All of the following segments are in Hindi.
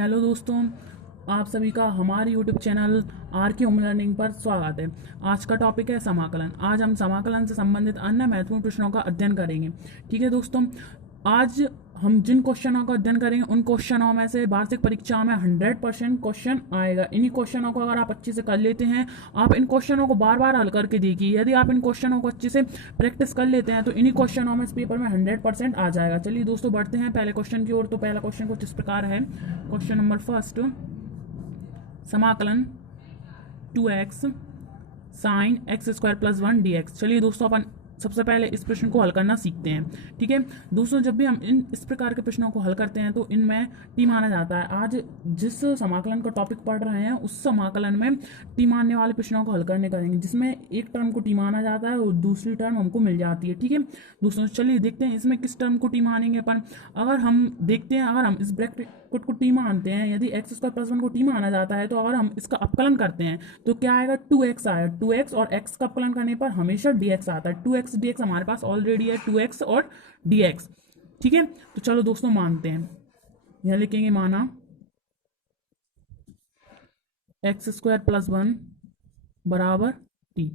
हेलो दोस्तों, आप सभी का हमारे यूट्यूब चैनल आर के होम लर्निंग पर स्वागत है। आज का टॉपिक है समाकलन। आज हम समाकलन से संबंधित अन्य महत्वपूर्ण प्रश्नों का अध्ययन करेंगे। ठीक है दोस्तों, आज हम जिन क्वेश्चनों का अध्ययन करेंगे उन क्वेश्चनों में से वार्षिक परीक्षा में 100% क्वेश्चन आएगा। इन्हीं क्वेश्चनों को अगर आप अच्छे से कर लेते हैं, आप इन क्वेश्चनों को बार बार हल करके देखिए। यदि आप इन क्वेश्चनों को अच्छे से प्रैक्टिस कर लेते हैं तो इन्हीं क्वेश्चनों में इस पेपर में 100% आ जाएगा। चलिए दोस्तों, बढ़ते हैं पहले क्वेश्चन की ओर। तो पहला क्वेश्चन कुछ इस प्रकार है। क्वेश्चन नंबर फर्स्ट, समाकलन 2x sine x square plus 1 dx। चलिए दोस्तों, अपन सबसे पहले इस प्रश्न को हल करना सीखते हैं। ठीक है दोस्तों, जब भी हम इस प्रकार के प्रश्नों को हल करते हैं तो इनमें टी माना जाता है। आज जिस समाकलन का टॉपिक पढ़ रहे हैं उस समाकलन में टी मानने वाले प्रश्नों को हल करने करेंगे, जिसमें एक टर्म को टी माना जाता है और दूसरी टर्म हमको मिल जाती है। ठीक है दोस्तों, चलिए देखते हैं इसमें किस टर्म को टी मानेंगे अपन। अगर हम देखते हैं, अगर हम इस ब्रैकेट को टी मानते हैं, यदि एक्स स्क्वायर प्लस 1 को टी माना जाता है, तो अगर हम इसका अपकलन करते हैं तो क्या आएगा, 2x आएगा। 2x और x का अपकलन करने पर हमेशा dx आता है। 2x dx हमारे पास ऑलरेडी है, 2x और dx। ठीक है, तो चलो दोस्तों मानते हैं। यहां लिखेंगे माना एक्स स्क्वायर प्लस 1 बराबर टी।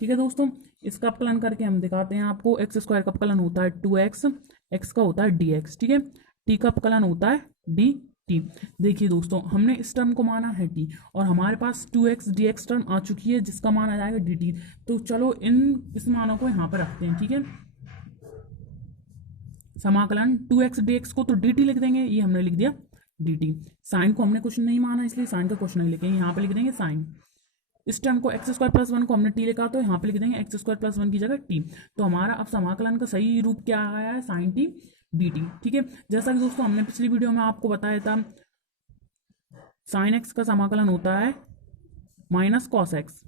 ठीक है दोस्तों, इसका अपकलन करके हम दिखाते हैं आपको। एक्स स्क्वायर का अपकलन होता है 2x, x का होता है dx। ठीक है, t का अपकलन होता है dt। देखिए दोस्तों, हमने इस टर्म को माना है t और हमारे पास 2x dx टर्म आ चुकी है जिसका मान आ जाएगा dt। तो चलो इस मानों को यहाँ पर रखते हैं। ठीक है, समाकलन 2x dx को तो dt लिख देंगे, ये हमने लिख दिया dt। साइन को हमने कुछ नहीं माना इसलिए साइन का कुछ नहीं लिखेंगे, यहाँ पे लिख देंगे साइन। इस टर्म को एक्स स्क्वायर प्लस 1 को हमने टी लिखा तो यहाँ पे लिख देंगे एक्स स्क्वायर प्लस 1 की जगह टी। तो हमारा अब समाकलन का सही रूप क्या आया है, साइन टी डी टी। ठीक है, जैसा कि दोस्तों हमने पिछली वीडियो में आपको बताया था, साइन एक्स का समाकलन होता है minus cos x.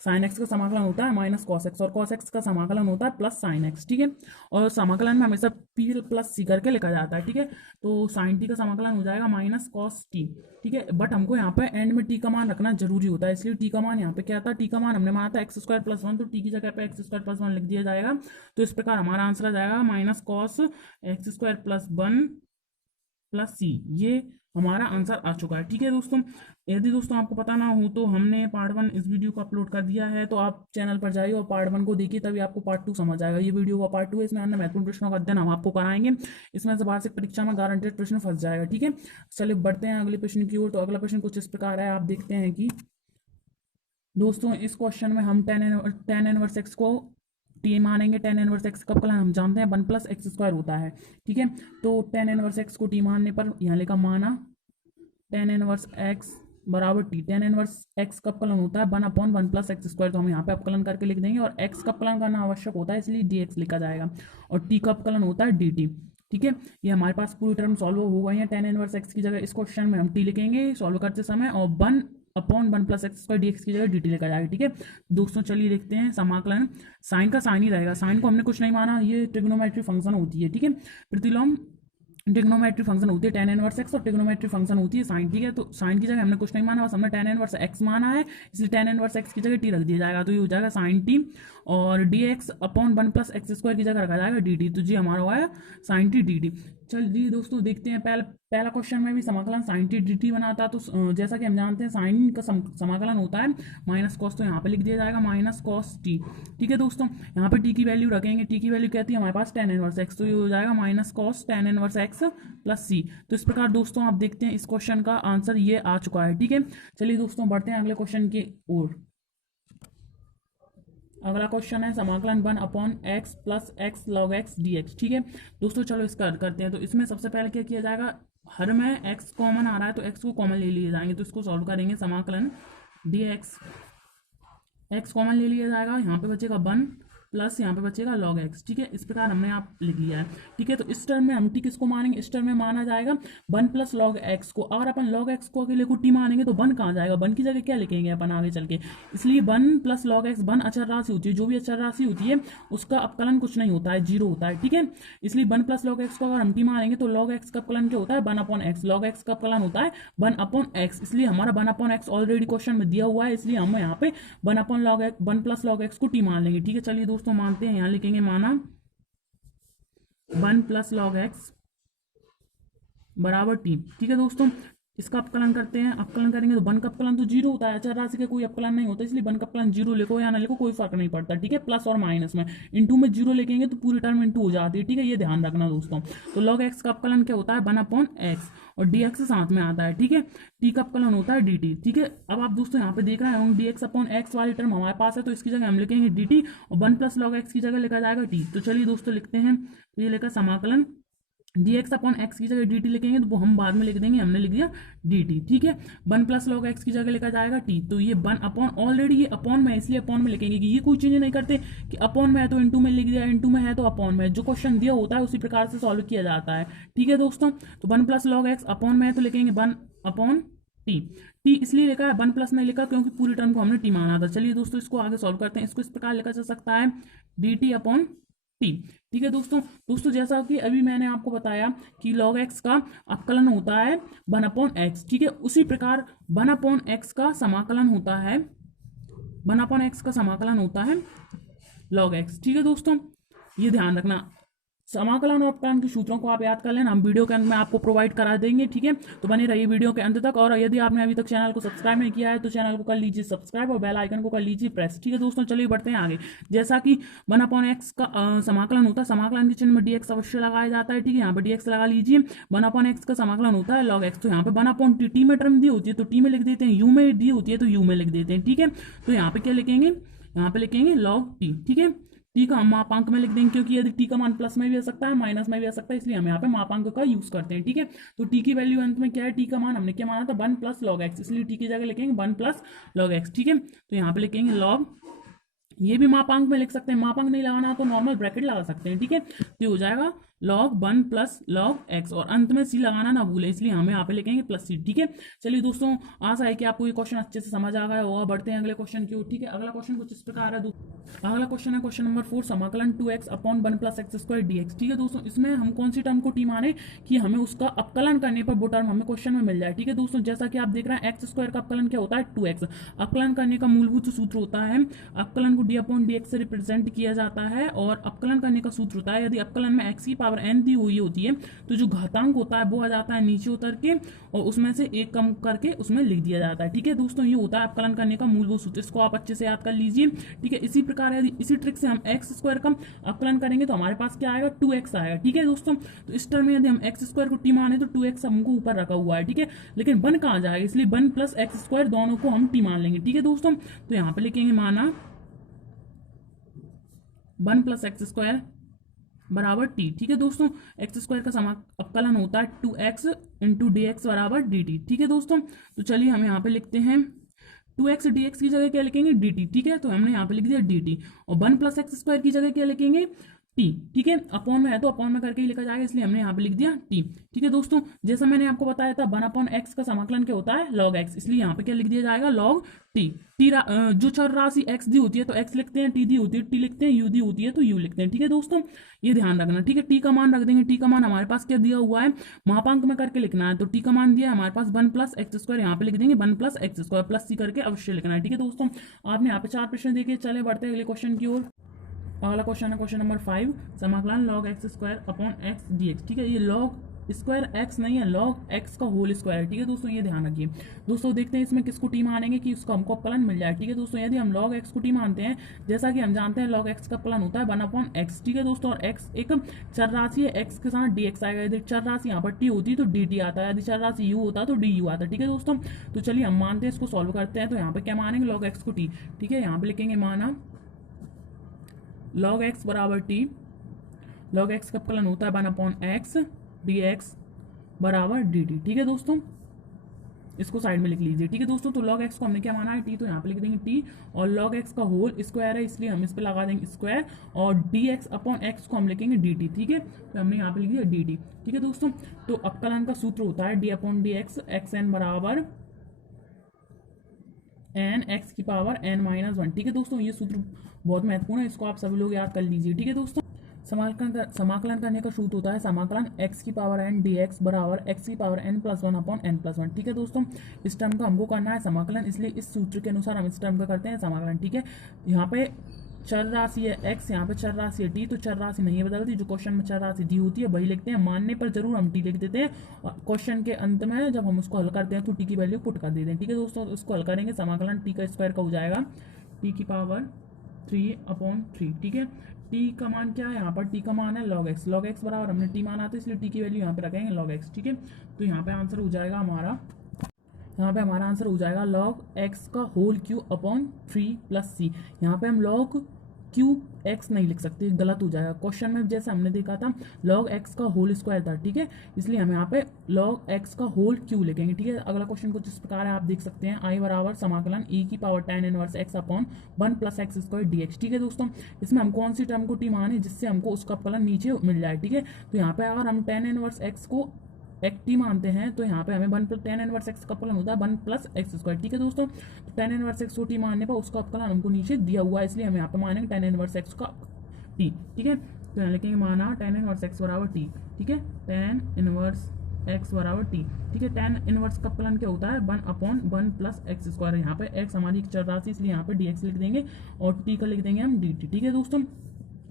Sine x का समाकलन होता है माइनस कॉस एक्स और कॉस एक्स का समाकलन होता है प्लस साइन एक्स। ठीक है, और समाकलन में हमेशा पी प्लस सी करके लिखा जाता है। ठीक है, तो साइन टी का समाकलन हो जाएगा माइनस कॉस टी। ठीक है, बट हमको यहाँ पे एंड में टी का मान रखना जरूरी होता है, इसलिए टी का मान यहाँ पे क्या था, टी का मान हमने माना था एक्स स्क्वायर प्लस 1, तो टी की जगह पे एक्स स्क्वायर प्लस 1 लिख दिया जाएगा। तो इस प्रकार हमारा आंसर आ जाएगा minus cos x square plus 1 plus C. ये हमारा आंसर आ चुका है। ठीक है दोस्तों, यदि दोस्तों आपको पता ना हो तो हमने पार्ट 1 इस वीडियो को अपलोड कर दिया है, तो आप चैनल पर जाइए और पार्ट 1 को देखिए, तभी आपको पार्ट 2 समझ आएगा। ये वीडियो का पार्ट 2 है, इसमें अन्य महत्वपूर्ण प्रश्नों का अध्ययन हम आपको कराएंगे। इसमें से वार्षिक परीक्षा में गारंटेड प्रश्न फंस जाएगा। ठीक है, चलिए बढ़ते हैं अगले प्रश्न की ओर। तो अगला प्रश्न कुछ इस प्रकार है, आप देखते हैं कि दोस्तों इस क्वेश्चन में हम टेन इनवर्स एक्स को टी मानेंगे। टेन इनवर्स एक्स का अपकलन हम जानते हैं 1 प्लस एक्स स्क्वायर होता है। ठीक है, तो टेन इनवर्स एक्स को टी मानने पर यहाँ लिखा माना टेन इनवर्स एक्स बराबर टी। टेन इनवर्स एक्स का अपकलन होता है 1/1 प्लस एक्स स्क्वायर, तो हम यहाँ पे अपकलन करके लिख देंगे और एक्स का अपकलन करना आवश्यक होता है इसलिए डी एक्स लिखा जाएगा और टी का अपकलन होता है डी टी। ठीक है, ये हमारे पास पूरी टर्म सॉल्व हो गई है। टेन इनवर्स एक्स की जगह इस क्वेश्चन में हम टी लिखेंगे सॉल्व करते समय और 1/1 plus x square D x की जगह डी टी लिखा जाएगा। ठीक है दोस्तों, चलिए देखते हैं समाकलन। साइन का साइन ही रहेगा, साइन को हमने कुछ नहीं माना, ये ट्रिग्नोमेट्री फंक्शन होती है। ठीक है, प्रतिलोम ट्रिग्नोमेट्री फंक्शन होती है टेन इनवर्स एक्स और ट्रिग्नोमेट्री फंक्शन होती है साइन। ठीक है, तो साइन की जगह हमने कुछ नहीं माना, बस हमने टेन इनवर्स एक्स माना है, इसलिए टेन इनवर्स एक्स की जगह टी रख दिया जाएगा। तो ये हो जाएगा साइन टी और D x upon 1 plus x square की जगह रखा जाएगा डी टी। तो जी हमारा हुआ है साइन टी डी टी। चलिए दोस्तों देखते हैं, पहला क्वेश्चन में भी समाकलन साइन टी डी टी बनाता। तो जैसा कि हम जानते हैं साइन का समाकलन होता है माइनस कॉस, तो यहाँ पे लिख दिया जाएगा माइनस कॉस टी। ठीक है दोस्तों, यहाँ पे टी की वैल्यू रखेंगे। टी की वैल्यू कहती है हमारे पास टेन इनवर्स एक्स, तो ये हो जाएगा minus cos tan inverse x plus C. तो इस प्रकार दोस्तों आप देखते हैं इस क्वेश्चन का आंसर ये आ चुका है। ठीक है, चलिए दोस्तों बढ़ते हैं अगले क्वेश्चन की ओर। अगला क्वेश्चन है समाकलन 1/x plus x log x D x. ठीक है दोस्तों, चलो इसका करते हैं। तो इसमें सबसे पहले क्या किया जाएगा, हर में x कॉमन आ रहा है तो x को कॉमन ले लिए जाएंगे, तो इसको सॉल्व करेंगे। समाकलन डी एक्स कॉमन ले लिया जाएगा, यहाँ पे बचेगा 1 प्लस यहाँ पे बचेगा लॉग एक्स। ठीक है, इस प्रकार हमने आप लिख लिया है। ठीक है, तो इस टर्म में हम टी किसको मानेंगे, इस टर्म में माना जाएगा 1 प्लस लॉग एक्स को। अगर अपन लॉग एक्स को अकेले को टी मानेंगे तो 1 कहाँ जाएगा, 1 की जगह क्या लिखेंगे अपन आगे चल के, इसलिए 1 प्लस लॉग एक्स 1 अचर राशि होती है, जो भी अचर राशि होती है उसका अपकलन कुछ नहीं होता है, 0 होता है। ठीक है, इसलिए 1 प्लस लॉग एक्स को अगर हम टी मानेंगे तो लॉग एक्स का अपकलन क्या होता है 1/x, लॉग एक्स का अपकलन होता है 1/x, इसलिए हमारा 1/x ऑलरेडी क्वेश्चन में दिया हुआ है, इसलिए हम यहाँ पे 1 प्लस लॉग एक्स को टी मान लेंगे। ठीक है, चलिए दोस्तों मानते हैं, यहाँ लिखेंगे माना 1 प्लस लॉग एक्स बराबर टी। ठीक है दोस्तों, इसका अपकलन करते हैं, अपकलन करेंगे तो वन का अपकलन तो जीरो होता है, अचर राशि का कोई अपकलन नहीं होता, इसलिए वन का अपकलन जीरो लिखो या ना लिखो कोई फर्क नहीं पड़ता। ठीक है, प्लस और माइनस में, इंटू में जीरो लिखेंगे तो पूरी टर्म इंटू हो जाती है। ठीक है, ये ध्यान रखना दोस्तों। तो लॉग एक्स का अपकलन क्या होता है, वन अपॉन एक्स, और डी एक्स साथ में आता है। ठीक है, टी का अपकलन होता है डी टी। ठीक है, अब आप दोस्तों यहाँ पे देख रहे हैं डी एक्स अपॉन एक्स वाली टर्म हमारे पास है, तो इसकी जगह हम लिखेंगे डी टी, और वन प्लस लॉग एक्स की जगह लिखा जाएगा टी। तो चलिए दोस्तों लिखते हैं, तो ये लिखा समाकलन डी एक्स अपॉन एक्स की जगह डी टी लिखेंगे तो वो हम बाद में लिख देंगे, हमने लिख दिया डी टी। ठीक है, वन प्लस लॉग एक्स की जगह लिखा जाएगा टी, तो ये वन अपॉन, ऑलरेडी ये अपॉन में, इसलिए अपॉन में लिखेंगे कि ये कोई चीज़ नहीं करते कि अपॉन में है तो इंटू में लिख दिया, इंटू में है तो अपॉन में, जो क्वेश्चन दिया होता है उसी प्रकार से सॉल्व किया जाता है। ठीक है दोस्तों, तो one plus log x upon में है तो लिखेंगे वन अपॉन टी। टी इसलिए लिखा है, वन प्लस नहीं लिखा क्योंकि पूरी टर्म को हमने टी माना था। चलिए दोस्तों इसको आगे सॉल्व करते हैं, इसको इस प्रकार लिखा जा सकता है डी टी अपॉन टी। ठीक है दोस्तों जैसा कि अभी मैंने आपको बताया कि log x का अपकलन होता है वन अपॉन एक्स। ठीक है, उसी प्रकार वन अपॉन एक्स का समाकलन होता है, वन अपॉन एक्स का समाकलन होता है log x। ठीक है दोस्तों, ये ध्यान रखना, समाकलन और अपकलन के सूत्रों को आप याद कर लेना, हम वीडियो के अंत में आपको प्रोवाइड करा देंगे। ठीक है, तो बने रहिए वीडियो के अंत तक, और यदि आपने अभी तक चैनल को सब्सक्राइब नहीं किया है तो चैनल को कर लीजिए सब्सक्राइब और बेल आइकन को कर लीजिए प्रेस। ठीक है दोस्तों, चलिए बढ़ते हैं आगे। जैसा कि वन अपॉन एक्स का समाकलन होता है, समाकलन के चिन्ह में डी एक्स अवश्य लगाया जाता है। ठीक है, यहाँ पर डी एक्स लगा लीजिए। वन अपॉन एक्स का समाकलन होता है लॉग एक्स, तो यहाँ पे वन अपॉन टी, टी में टर्म दी होती है तो टी में लिख देते हैं, यू में दी होती है तो यू में लिख देते हैं। ठीक है, तो यहाँ पे क्या लिखेंगे, यहाँ पे लिखेंगे लॉग टी। ठीक है, टी का हम मापांक में लिख देंगे, क्योंकि यदि टी का मान प्लस में भी आ सकता है माइनस में भी आ सकता है, इसलिए हम यहाँ पे मापांक का यूज करते हैं। ठीक है, तो टी की वैल्यू अंत में क्या है, टी का मान हमने क्या माना था, वन प्लस लॉग एक्स, इसलिए टी की जगह लिखेंगे वन प्लस लॉग एक्स। ठीक है, तो यहाँ पे लिखेंगे लॉग, ये भी मापांक में लिख सकते हैं, मापांक नहीं लगाना तो नॉर्मल ब्रैकेट लगा सकते हैं। ठीक है, तो हो जाएगा log one plus log x, और अंत में सी लगाना ना भूले, इसलिए हम यहाँ पे लिखेंगे प्लस सी। ठीक है, चलिए दोस्तों आशा है कि आपको ये क्वेश्चन अच्छे से समझ आ गया होगा। बढ़ते हैं अगले क्वेश्चन की ओर। ठीक है, अगला क्वेश्चन कुछ इस प्रकार है, अगला क्वेश्चन है क्वेश्चन नंबर 4, समाकलन 2x upon one plus x square dx। ठीक है दोस्तों, इसमें हम कौन सी टर्म को टी माने कि हमें उसका अपकलन करने पर वो टर्म हमें क्वेश्चन में मिल जाए। ठीक है दोस्तों, जैसा कि आप देख रहे हैं एक्स स्क्वायर का अपकलन क्या होता है 2x, अपकलन करने का मूलभूत सूत्र होता है, अपकलन को डी अपॉन डी एक्स से रिप्रेजेंट किया जाता है, और अपकलन करने का सूत्र होता है, यदि अपकलन में एक्स की पावर n दी हुई होती है तो जो घातांक होता है वो आ जाता है नीचे उतर के, और उसमें से एक कम करके उसमें लिख दिया जाता है। ठीक है दोस्तों, ये होता है अपकलन करने का मूलभूत सूत्र, इसको आप अच्छे से याद कर लीजिए। ठीक है, इसी प्रकार यदि इसी ट्रिक से हम एक्स स्क्वायर का अपकलन करेंगे तो हमारे पास क्या आएगा, 2x आएगा। ठीक है दोस्तों, तो इस टर्म में यदि हम एक्स स्क्वायर को टी माने तो 2x हमको ऊपर रखा हुआ है। ठीक है, लेकिन वन कहाँ जाएगा, इसलिए वन प्लस एक्स स्क्वायर दोनों को हम टी मान लेंगे। ठीक है दोस्तों, तो यहाँ पे लिखेंगे माना वन प्लस एक्स स्क्वायर बराबर टी। ठीक है दोस्तों, एक्स स्क्वायर का अपकलन होता है 2x इंटू डी एक्स बराबर डी टी। ठीक है दोस्तों, तो चलिए हम यहाँ पे लिखते हैं 2x dx की जगह क्या लिखेंगे dt। ठीक है, तो हमने यहाँ पे लिख दिया dt, और वन प्लस एक्स स्क्वायर की जगह क्या लिखेंगे t। ठीक है, अपॉन में है तो अपॉन में करके ही लिखा जाएगा, इसलिए हमने यहाँ पे लिख दिया t। ठीक है दोस्तों, जैसा मैंने आपको बताया था वन अपॉन एक्स का समाकलन क्या होता है log x, इसलिए यहाँ पे क्या लिख दिया जाएगा log t। जो चर राशि x दी होती है तो x लिखते हैं, t दी होती है t लिखते हैं, u दी होती है तो u लिखते हैं। ठीक है दोस्तों, ये ध्यान रखना। ठीक है, t का मान रख देंगे, t का मान हमारे पास क्या दिया हुआ है, मापांक में करके लिखना है, तो t का मान दिया है हमारे पास वन प्लस एक्स स्क्वायर, यहाँ पे लिख देंगे one plus x square, plus C करके अवश्य लिखना है। ठीक है दोस्तों, आपने यहाँ पे 4 प्रश्न देखे, चले बढ़ते हैं अगले क्वेश्चन की ओर। अगला क्वेश्चन है क्वेश्चन नंबर 5, समाकलन log x square upon x dx। ठीक है, ये log स्क्वायर x नहीं है, log x का होल स्क्वायर है। ठीक है दोस्तों, ये ध्यान रखिए। दोस्तों देखते हैं इसमें किसको टी मानेंगे कि उसका हमको अपकलन मिल जाए। ठीक है दोस्तों, यदि हम log x को टी मानते हैं, जैसा कि हम जानते हैं log x का अपकलन होता है वन अपॉन एक्स। ठीक है दोस्तों, और x एक चर राशि है, x के साथ dx आएगा, यदि चर राशि यहाँ पर t होती तो dt आता है, यदि चर राशि u होता तो du आता है। ठीक है दोस्तों, तो चलिए हम मानते हैं, इसको सॉल्व करते हैं, तो यहाँ पे क्या मानेंगे log x को t। ठीक है, यहाँ पे लिखेंगे माना log x बराबर t, log x का अपकलन होता है वन अपॉन एक्स dx बराबर dt। ठीक है दोस्तों, इसको साइड में लिख लीजिए। ठीक है दोस्तों, तो log x को हमने क्या माना है t, तो यहाँ पे लिख देंगे t, और log x का होल स्क्वायर है इसलिए हम इस पे लगा देंगे स्क्वायर, और dx अपॉन x को हम लिखेंगे dt। ठीक है, तो हमने यहाँ पे लिख दिया dt। ठीक है दोस्तों, तो अपकलन का सूत्र होता है d upon d x, x n बराबर एन एक्स की पावर n माइनस वन। ठीक है दोस्तों, ये सूत्र बहुत महत्वपूर्ण है, इसको आप सभी लोग याद कर लीजिए। ठीक है दोस्तों, समाकलन करने का सूत्र होता है समाकलन x की पावर n dx बराबर x की power n plus one upon n plus one. ठीक है दोस्तों, इस टर्म का हमको करना है समाकलन, इसलिए इस सूत्र के अनुसार हम इस टर्म का करते हैं समाकलन। ठीक है, यहाँ पे चर राशि है x, यहाँ पे चर राशि है t, तो चर राशि नहीं बदलती, जो क्वेश्चन में चर राशि दी होती है वही लिखते हैं। मानने पर जरूर हम t लिख देते हैं, और क्वेश्चन के अंत में जब हम उसको हल करते हैं तो t की वैल्यू पुट कर देते हैं। ठीक है दोस्तों, इसको हल करेंगे, समाकलन t का स्क्वायर का हो जाएगा t की पावर 3/3। ठीक है, t का मान क्या है, यहाँ पर t का मान है log x, log x बराबर हमने t माना था इसलिए t की वैल्यू यहाँ पे रखेंगे log x। ठीक है, तो यहाँ पे आंसर हो जाएगा हमारा, यहाँ पे हमारा आंसर हो जाएगा log x का whole cube upon 3 plus c। यहाँ पे हम log क्यूब x नहीं लिख सकते, गलत हो जाएगा। क्वेश्चन में जैसे हमने देखा था log x का होल स्क्वायर था। ठीक है, इसलिए हम यहाँ पे log x का होल क्यूब लिखेंगे। ठीक है, अगला क्वेश्चन कुछ इस प्रकार है, आप देख सकते हैं i बराबर समाकलन e की power tan inverse x upon 1 plus x square dx। ठीक है दोस्तों, इसमें हम कौन सी टर्म को t माने जिससे हमको उसका अपकलन नीचे मिल जाए। ठीक है, तो यहाँ पे अगर हम tan इनवर्स x को एक टी मानते हैं तो यहाँ पे हमें 1 प्लस tan इनवर्स एक्स का अपकलन होता है 1 प्लस एक्स स्क्वायर। ठीक है दोस्तों, तो tan इनवर्स एक्स को टी मानने पर उसका अपकलन हमको नीचे दिया हुआ है, इसलिए हम यहाँ पे मानेंगे tan इनवर्स एक्स का टी। ठीक है, तो यहाँ लिखेंगे माना tan इनवर्स एक्स बराबर टी। ठीक है, tan इनवर्स एक्स बराबर टी। ठीक है, tan इनवर्स का अपकलन क्या होता है 1/1 प्लस एक्स स्क्वायर। यहाँ पे x हमारी एक चर राशि, इसलिए यहाँ पे dx लिख देंगे और t का लिख देंगे हम dt। ठीक है दोस्तों,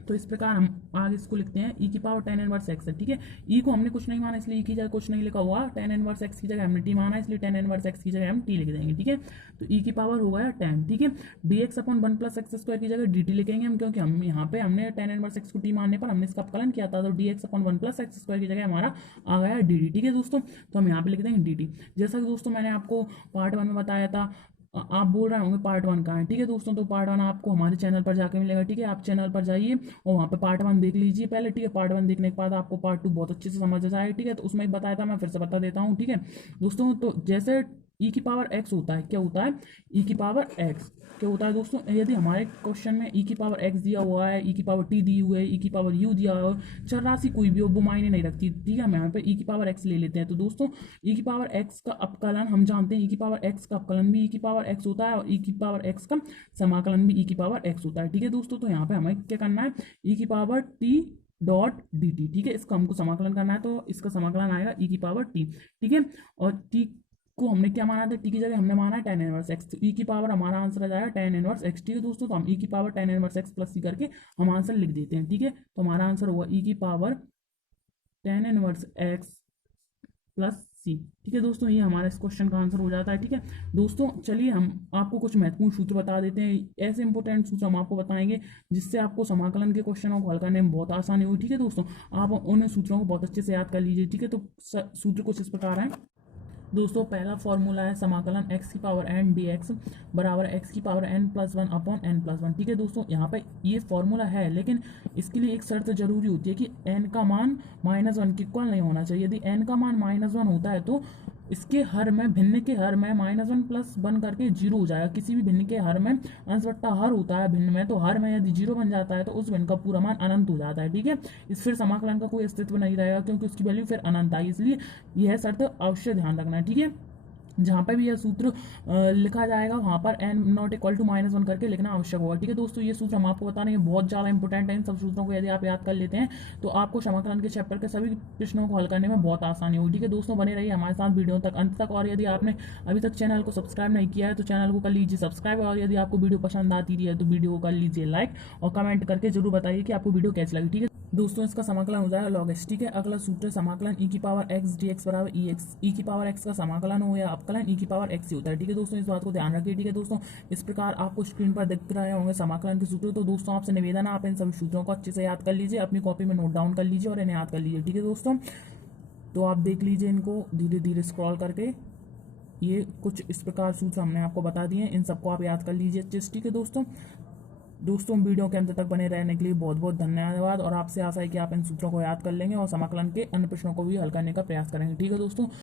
तो इस प्रकार हम आगे इसको लिखते हैं e की पावर tan इनवर्स x है। ठीक है, e को हमने कुछ नहीं माना इसलिए e की जगह कुछ नहीं लिखा हुआ, tan इनवर्स x की जगह हमने t माना इसलिए tan इनवर्स x की जगह हम t लिख देंगे। ठीक है, तो e की पावर हो गया tan। ठीक है, dx upon 1 plus x square की जगह dt लिखेंगे हम, क्योंकि हम यहाँ पे हमने tan इनवर्स x को t मानने पर हमने इसका अपकलन किया था, तो dx upon 1 plus x square की जगह हमारा आ गया dt। ठीक है दोस्तों, तो हम यहाँ पे लिख देंगे dt। जैसा कि दोस्तों मैंने आपको पार्ट 1 में बताया था, आप बोल रहे होंगे पार्ट 1 कहाँ है। ठीक है दोस्तों, तो पार्ट 1 आपको हमारे चैनल पर जाके मिलेगा। ठीक है, आप चैनल पर जाइए और वहाँ पे पार्ट 1 देख लीजिए पहले। ठीक है, पार्ट 1 देखने के बाद आपको पार्ट 2 बहुत अच्छे से समझ जाएगा। ठीक है, तो उसमें बताया था, मैं फिर से बता देता हूँ। ठीक है दोस्तों, तो जैसे e की पावर x होता है, क्या होता है e की पावर x क्या होता है दोस्तों, यदि हमारे क्वेश्चन में e की पावर x दिया हुआ है, e की पावर t दी हुई है, e की पावर u दिया हुआ है, चर राशि कोई भी हो वो मायने नहीं रखती। ठीक है, हम यहाँ पे e की पावर x ले लेते हैं। तो दोस्तों e की पावर x का अपकलन हम जानते हैं, e की पावर x का अपकलन भी e की पावर x होता है और e की पावर x का समाकलन भी e की पावर x होता है। ठीक है दोस्तों, तो यहाँ पे हमें क्या करना है, e की power t dot D T. ठीक है, इसका हमको समाकलन करना है, तो इसका समाकलन आएगा e की पावर t। ठीक है, और t को हमने क्या माना था, t की जगह हमने माना है tan इनवर्स x, तो e की पावर हमारा आंसर आ जाएगा tan इनवर्स x। ठीक है दोस्तों, तो हम e की power tan inverse x plus c करके हम आंसर लिख देते हैं। ठीक है, तो हमारा आंसर होगा e की power tan inverse x plus C. ठीक है दोस्तों, ये हमारा इस क्वेश्चन का आंसर हो जाता है। ठीक है दोस्तों, चलिए हम आपको कुछ महत्वपूर्ण सूत्र बता देते हैं। ऐसे इंपॉर्टेंट सूत्र हम आपको बताएंगे जिससे आपको समाकलन के क्वेश्चनों को हल करने में बहुत आसानी हुई। ठीक है दोस्तों, आप उन सूत्रों को बहुत अच्छे से याद कर लीजिए। ठीक है, तो सूत्र कुछ इस प्रकार है दोस्तों। पहला फॉर्मूला है समाकलन x की पावर n dx बराबर x की power n plus 1 upon n plus 1। ठीक है दोस्तों, यहाँ पे ये फॉर्मूला है, लेकिन इसके लिए एक शर्त जरूरी होती है कि n का मान -1 के इक्वल नहीं होना चाहिए। यदि n का मान -1 होता है तो इसके हर में, भिन्न के हर में -1 प्लस 1 करके 0 हो जाएगा। किसी भी भिन्न के हर में अंश बट्टा हर होता है भिन्न में, तो हर में यदि 0 बन जाता है तो उस भिन्न का पूरा मान अनंत हो जाता है। ठीक है, इस फिर समाकलन का कोई अस्तित्व नहीं रहेगा क्योंकि उसकी वैल्यू फिर अनंत आई, इसलिए यह शर्त अवश्य ध्यान रखना है। ठीक है, जहाँ पर भी यह सूत्र लिखा जाएगा वहाँ पर n नॉट इक्वल टू -1 करके लिखना आवश्यक होगा। ठीक है दोस्तों, ये सूत्र हम आपको बता रहे हैं, बहुत ज़्यादा इंपॉर्टेंट है। इन सब सूत्रों को यदि आप याद कर लेते हैं तो आपको समाकलन के चैप्टर के सभी प्रश्नों को हल करने में बहुत आसानी होगी। ठीक है दोस्तों, बने रहिए हमारे साथ वीडियो तक अंत तक, और यदि आपने अभी तक चैनल को सब्सक्राइब नहीं किया है तो चैनल को कर लीजिए सब्सक्राइब, और यदि आपको वीडियो पसंद आती है तो वीडियो को कर लीजिए लाइक, और कमेंट करके जरूर बताइए कि आपको वीडियो कैसी लगी। ठीक है दोस्तों, इसका समाकलन हो जाएगा log x। ठीक है, अगला सूत्र समाकलन e की पावर x dx बराबर e की पावर x का समाकलन हो या अपकलन e की पावर x होता है। ठीक है दोस्तों, इस बात को ध्यान रखिए। ठीक है दोस्तों, इस प्रकार आपको स्क्रीन पर दिख रहे होंगे समाकलन के सूत्र। तो दोस्तों आपसे निवेदन है, आप इन सभी सूत्रों को अच्छे से याद कर लीजिए, अपनी कॉपी में नोट डाउन कर लीजिए और इन्हें याद कर लीजिए। ठीक है दोस्तों, तो आप देख लीजिए इनको धीरे धीरे स्क्रॉल करके, ये कुछ इस प्रकार सूत्र हमने आपको बता दिए, इन सबको आप याद कर लीजिए अच्छे से। ठीक है दोस्तों वीडियो के अंत तक बने रहने के लिए बहुत बहुत धन्यवाद, और आपसे आशा है कि आप इन सूत्रों को याद कर लेंगे और समाकलन के अन्य प्रश्नों को भी हल करने का प्रयास करेंगे। ठीक है दोस्तों।